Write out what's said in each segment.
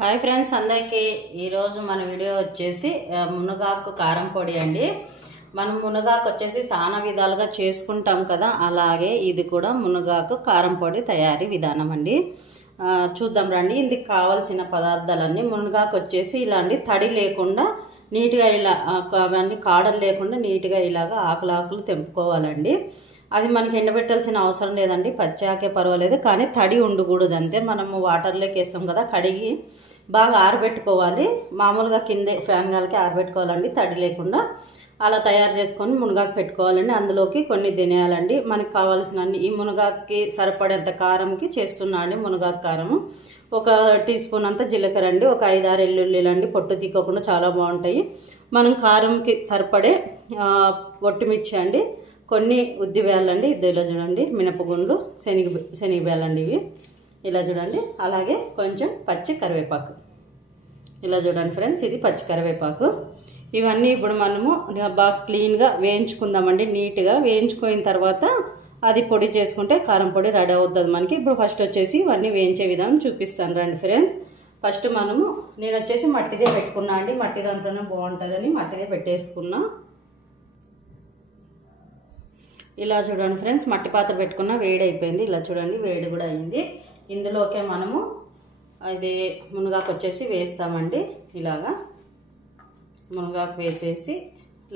Hi friends అందరికీ ఈరోజు మన వీడియో వచ్చేసి మునగాకు కారం పొడి అండి. మనం మునగాకు వచ్చేసి చాలా విధాలుగా చేసుకుంటాం కదా, అలాగే ఇది కూడా మునగాకు కారం పొడి తయారీ విధానం అండి. చూద్దాం రండి. ఇందుకు కావాల్సిన పదార్థాలన్నీ మునగాకు వచ్చేసి ఇలాంటి తడి లేకుండా నీట్గా ఇలా అవన్నీ కాడలు లేకుండా నీట్గా ఇలాగా ఆకులు తెంపుకోవాలండి. అది మనకి ఎండబెట్టాల్సిన అవసరం లేదండి, పచ్చాకే పర్వాలేదు, కానీ తడి ఉండకూడదు అంతే. మనము వాటర్లోకి వేస్తాం కదా, కడిగి బాగా ఆరబెట్టుకోవాలి. మామూలుగా కిందే ఫ్యాన్ గాలికి ఆరబెట్టుకోవాలండి, తడి లేకుండా. అలా తయారు చేసుకొని మునగాకు పెట్టుకోవాలండి. అందులోకి కొన్ని ధనియాలండి, మనకి కావాల్సిన ఈ మునగాకుకి సరిపడేంత కారంకి చేస్తున్నా అండి. మునగాకు కారము ఒక టీ స్పూన్ అంత జీలకర్ర అండి, ఒక 5-6 ఎల్లుల్లిలండి, పొట్టు తీసుకోకుండా చాలా బాగుంటాయి. మనం కారంకి సరిపడే ఒట్టిమిర్చి అండి, కొన్ని ఉద్దివేళ్ళండి, ఇద్దరు చూడండి, మినపగుండ్లు, శనగబేళ్ళండి ఇవి ఇలా చూడండి. అలాగే కొంచెం పచ్చి కరివేపాకు ఇలా చూడండి ఫ్రెండ్స్, ఇది పచ్చి కరివేపాకు. ఇవన్నీ ఇప్పుడు మనము బాగా క్లీన్గా వేయించుకుందామండి. నీట్గా వేయించుకున్న తర్వాత అది పొడి చేసుకుంటే కారం పొడి రెడీ అవుతుంది మనకి. ఇప్పుడు ఫస్ట్ వచ్చేసి ఇవన్నీ వేయించే విధానం చూపిస్తాను రండి ఫ్రెండ్స్. ఫస్ట్ నేను వచ్చేసి మట్టిదే పెట్టుకున్నా అండి, మట్టి దాంట్లోనే బాగుంటుందని మట్టిదే పెట్టేసుకున్నా. ఇలా చూడండి ఫ్రెండ్స్, మట్టి పాత్ర పెట్టుకున్న వేడి అయిపోయింది. ఇలా చూడండి, వేడి కూడా అయింది. ఇందులోకే మనము ఇది మునగాకు వచ్చేసి వేస్తామండి. ఇలాగా మునగాకు వేసేసి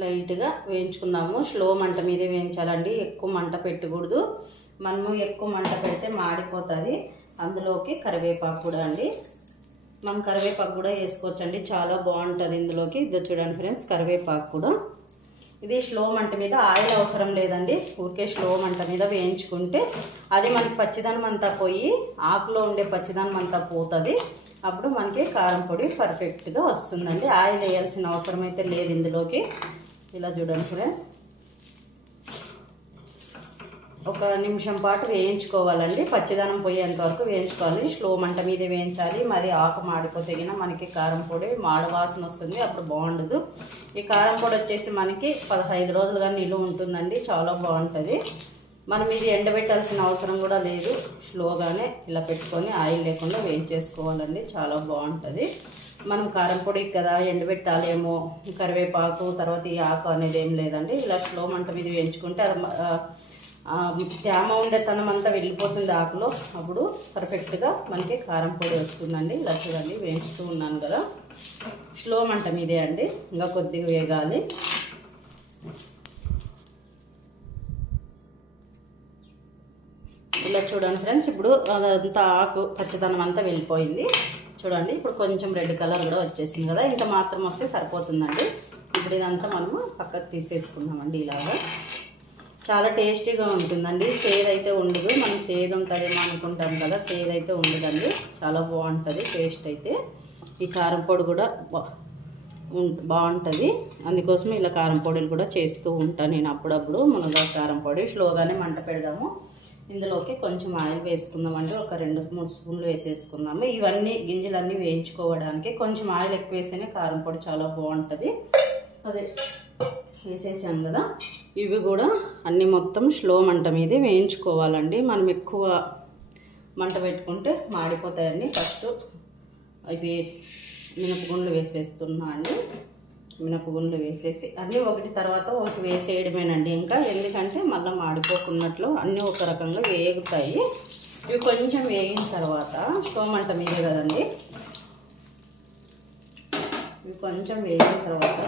లైట్గా వేయించుకుందాము. స్లో మంట మీదే వేయించాలండి, ఎక్కువ మంట పెట్టకూడదు. మనము ఎక్కువ మంట పెడితే మాడిపోతుంది. అందులోకి కరివేపాకు కూడా అండి, మనం కరివేపాకు కూడా వేసుకోవచ్చండి, చాలా బాగుంటుంది ఇందులోకి. ఇది చూడండి ఫ్రెండ్స్, కరివేపాకు కూడా. ఇది స్లో మంట మీద, ఆయిల్ అవసరం లేదండి, ఊరికే స్లో మంట మీద వేయించుకుంటే అది మనకి పచ్చిదనం అంతా పోయి ఆకులో ఉండే పచ్చిదనం అంతా పోతుంది. అప్పుడు మనకి కారం పొడి పర్ఫెక్ట్గా వస్తుందండి. ఆయిల్ వేయాల్సిన అవసరం అయితే లేదు ఇందులోకి. ఇలా చూడండి ఫ్రెండ్స్, ఒక నిమిషం పాటు వేయించుకోవాలండి, పచ్చిదనం పోయేంత వరకు వేయించుకోవాలి. స్లో మంట మీద వేయించాలి, మరి ఆకు మాడిపోతే గిన మనకి కారం పొడి మాడవాసన వస్తుంది, అప్పుడు బాగుండదు. ఈ కారం పొడి వచ్చేసి మనకి 15 రోజులుగా నిలువ ఉంటుందండి, చాలా బాగుంటుంది. మనం ఇది ఎండబెట్టాల్సిన అవసరం కూడా లేదు, స్లోగానే ఇలా పెట్టుకొని ఆయిల్ లేకుండా వేయించేసుకోవాలండి, చాలా బాగుంటుంది. మనం కారం పొడి కదా ఎండబెట్టాలేమో, కరివేపాకు తర్వాత ఈ ఆకు అనేది ఏం లేదండి. ఇలా స్లో మంట మీద వేయించుకుంటే అది తేమ ఉండేతనం అంతా వెళ్ళిపోతుంది ఆకులో, అప్పుడు పర్ఫెక్ట్గా మనకి కారం పొడి వస్తుందండి. ఇలా చూడండి, వేయించుతూ ఉన్నాను కదా, స్లో మంట మీదే అండి, ఇంకా కొద్దిగా వేగాలి. ఇలా చూడండి ఫ్రెండ్స్, ఇప్పుడు అదంతా ఆకు పచ్చదనం అంతా వెళ్ళిపోయింది చూడండి. ఇప్పుడు కొంచెం రెడ్ కలర్ కూడా వచ్చేసింది కదా, ఇంత మాత్రం వస్తే సరిపోతుందండి. ఇప్పుడు ఇదంతా మనము పక్కకు తీసేసుకున్నామండి. ఇలాగా చాలా టేస్టీగా ఉంటుందండి, సేద్ అయితే ఉండదు. మనం సేద్ ఉంటుందేమో అనుకుంటాం కదా, సేద్ అయితే ఉండదండి, చాలా బాగుంటుంది టేస్ట్ అయితే. ఈ కారం పొడి కూడా బాగుంటుంది, అందుకోసం ఇలా కారం పొడిలు కూడా చేస్తూ ఉంటాను నేను అప్పుడప్పుడు. మునగాకు కారం పొడి స్లోగానే మంట పెడదాము. ఇందులోకి కొంచెం ఆయిల్ వేసుకుందామండి, ఒక 2-3 స్పూన్లు వేసేసుకుందాము. ఇవన్నీ గింజలన్నీ వేయించుకోవడానికి కొంచెం ఆయిల్ ఎక్కువ వేస్తేనే కారం పొడి చాలా బాగుంటుంది. అదే వేసేసాం కదా, ఇవి కూడా అన్నీ మొత్తం స్లో మంట మీదే వేయించుకోవాలండి. మనం ఎక్కువ మంట పెట్టుకుంటే మాడిపోతాయండి. ఫస్ట్ ఇవి మినపగుండ్లు వేసేస్తున్నా అండి. మినపగుండ్లు వేసేసి అన్నీ ఒకటి తర్వాత ఒకటి వేసేయడమేనండి ఇంకా, ఎందుకంటే మళ్ళీ మాడిపోకున్నట్లు అన్నీ ఒక రకంగా వేగుతాయి. ఇవి కొంచెం వేగిన తర్వాత స్లో మంట మీదే కదండి, ఇవి కొంచెం వేగిన తర్వాత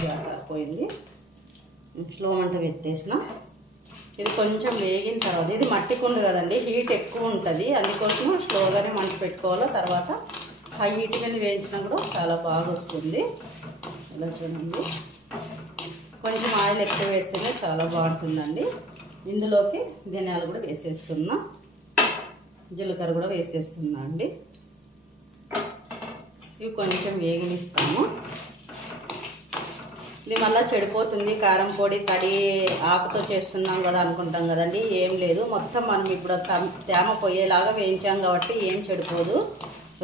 గ్యాస్ పోయింది, స్లో మంట పెట్టేసిన. ఇది కొంచెం వేగిన తర్వాత, ఇది మట్టి కుండ కదండి, హీట్ ఎక్కువ ఉంటుంది, అందుకోసం స్లోగానే మంట పెట్టుకోవాలి. తర్వాత హై హీట్ మీద వేయించినా కూడా చాలా బాగా వస్తుంది. ఇలా చూడండి, కొంచెం ఆయిల్ ఎక్కువ వేస్తేనే చాలా బాగుంటుందండి. ఇందులోకి ధనియాలు కూడా వేసేస్తున్నా, జీలకర్ర కూడా వేసేస్తున్నా అండి. ఇవి కొంచెం వేగనిస్తాము. ఇది మళ్ళీ చెడిపోతుంది, కారం పొడి తడి ఆకుతో చేస్తున్నాం కదా అనుకుంటాం కదండి, ఏం లేదు. మొత్తం మనం ఇప్పుడు తేమ పోయేలాగా వేయించాం కాబట్టి ఏం చెడిపోదు.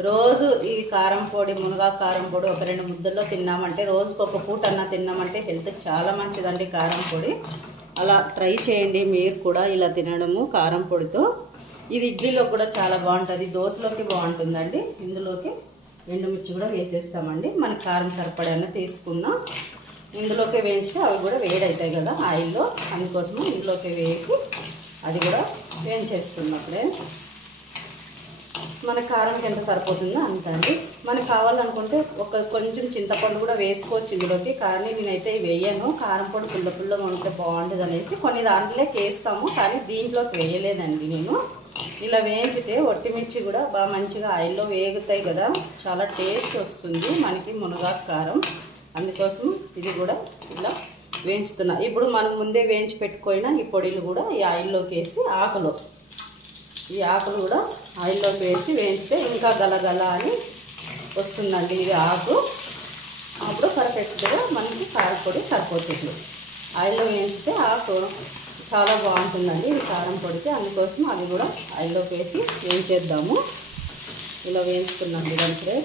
రోజు ఈ కారం పొడి, మునగాకు కారం పొడి ఒక 2 ముద్దల్లో తిన్నామంటే, రోజుకు ఒక పూట అన్నా తిన్నామంటే హెల్త్కి చాలా మంచిదండి కారం పొడి. అలా ట్రై చేయండి మీరు కూడా, ఇలా తినడము కారం పొడితో. ఇది ఇడ్లీలో కూడా చాలా బాగుంటుంది, దోశలోకి బాగుంటుందండి. ఇందులోకి ఎండుమిర్చి కూడా వేసేస్తామండి. మనకి కారం సరిపడా తీసుకుందాం. ఇందులోకి వేయించి అవి కూడా వేడవుతాయి కదా ఆయిల్లో, అందుకోసము ఇందులోకి వేసి అది కూడా వేయించేస్తున్నప్పుడే మన కారంకి ఎంత సరిపోతుందో అంత అండి. మనకు కావాలనుకుంటే కొంచెం చింతపండు కూడా వేసుకోవచ్చు ఇందులోకి, కానీ నేనైతే వేయను. కారం పొడి పుల్లగా ఉంటే బాగుంటుంది అనేసి కొన్ని దాంట్లోకి వేస్తాము, కానీ దీంట్లోకి వేయలేదండి నేను. ఇలా వేయించితే ఒట్టిమిర్చి కూడా బాగా మంచిగా ఆయిల్లో వేగుతాయి కదా, చాలా టేస్ట్ వస్తుంది మనకి మునగాకు కారం. అందుకోసం ఇది కూడా ఇలా వేయించుతున్నా. ఇప్పుడు మనం ముందే వేయించి పెట్టుకోయినా ఈ పొడిలు కూడా ఈ ఆయిల్లోకి వేసి ఈ ఆకులు కూడా ఆయిల్లోకి వేసి వేయిస్తే ఇంకా గలగల అని వస్తుందండి ఇది ఆకు. అప్పుడు పర్ఫెక్ట్గా మనకి కారపొడి సరిపోతుంది. ఆయిల్లో వేయించితే ఆకు చాలా బాగుంటుందండి ఇది కారం పొడికి. అందుకోసం అవి కూడా ఆయిల్లోకి వేసి వేయించేద్దాము. ఇలా వేయించుకున్నాం ఇదంటే.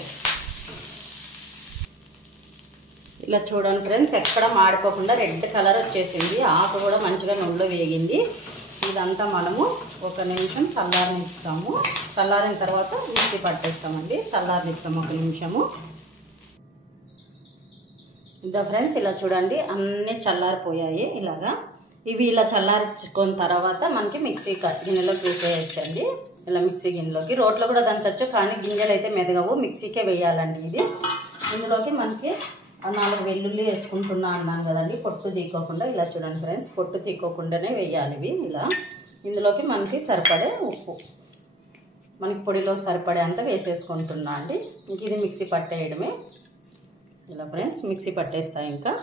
ఇలా చూడండి ఫ్రెండ్స్, ఎక్కడ మాడిపోకుండా రెడ్ కలర్ వచ్చేసింది. ఆకు కూడా మంచిగా నూనెలో వేగింది. ఇదంతా మనము 1 నిమిషం చల్లారనిస్తాము. చల్లారిన తర్వాత మిక్సీ పట్టేస్తామండి. చల్లారనిస్తాము 1 నిమిషము. ఇదా ఫ్రెండ్స్, ఇలా చూడండి అన్నీ చల్లారిపోయాయి. ఇలాగా ఇవి ఇలా చల్లారించుకున్న తర్వాత మనకి మిక్సీ గిన్నెలోకి వేసేయచ్చండి. ఇలా మిక్సీ గిన్నెలోకి రోట్లో కూడా దంచవచ్చు, కానీ గింజలు అయితే మెదగవు, మిక్సీకే వేయాలండి ఇది. ఇందులోకి మనకి 4 వెల్లుల్లి వేసుకుంటున్నా అన్నాను కదండి, పొట్టు తీసుకోకుండా. ఇలా చూడండి ఫ్రెండ్స్, పొట్టు తీసుకోకుండానే వేయాలి ఇవి. ఇలా ఇందులోకి మనకి సరిపడే ఉప్పు, మనకి పొడిలోకి సరిపడే అంతా వేసేసుకుంటున్నా అండి. ఇంక ఇది మిక్సీ పట్టేయడమే. ఇలా ఫ్రెండ్స్ మిక్సీ పట్టేస్తాయి. ఇంకా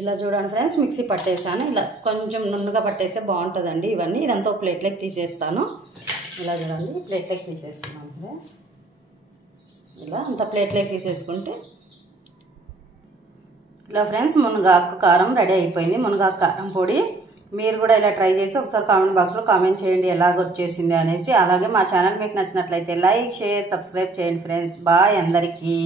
ఇలా చూడండి ఫ్రెండ్స్, మిక్సీ పట్టేసాను. ఇలా కొంచెం నున్నగా పట్టేస్తే బాగుంటుందండి ఇవన్నీ. ఇదంతా ఒక ప్లేట్లోకి తీసేస్తాను. ఇలా చూడండి ప్లేట్లోకి తీసేస్తున్నాను ఫ్రెండ్స్. ఇలా అంత ప్లేట్లోకి తీసేసుకుంటే ఇలా ఫ్రెండ్స్ మునగాకు కారం రెడీ అయిపోయింది. మునగాకు కారం పొడి మీరు కూడా ఇలా ట్రై చేసి ఒకసారి కామెంట్ బాక్స్లో కామెంట్ చేయండి ఎలాగ వచ్చేసింది అనేసి. అలాగే మా ఛానల్ మీకు నచ్చినట్లయితే లైక్, షేర్, సబ్స్క్రైబ్ చేయండి ఫ్రెండ్స్. బాయ్ అందరికీ.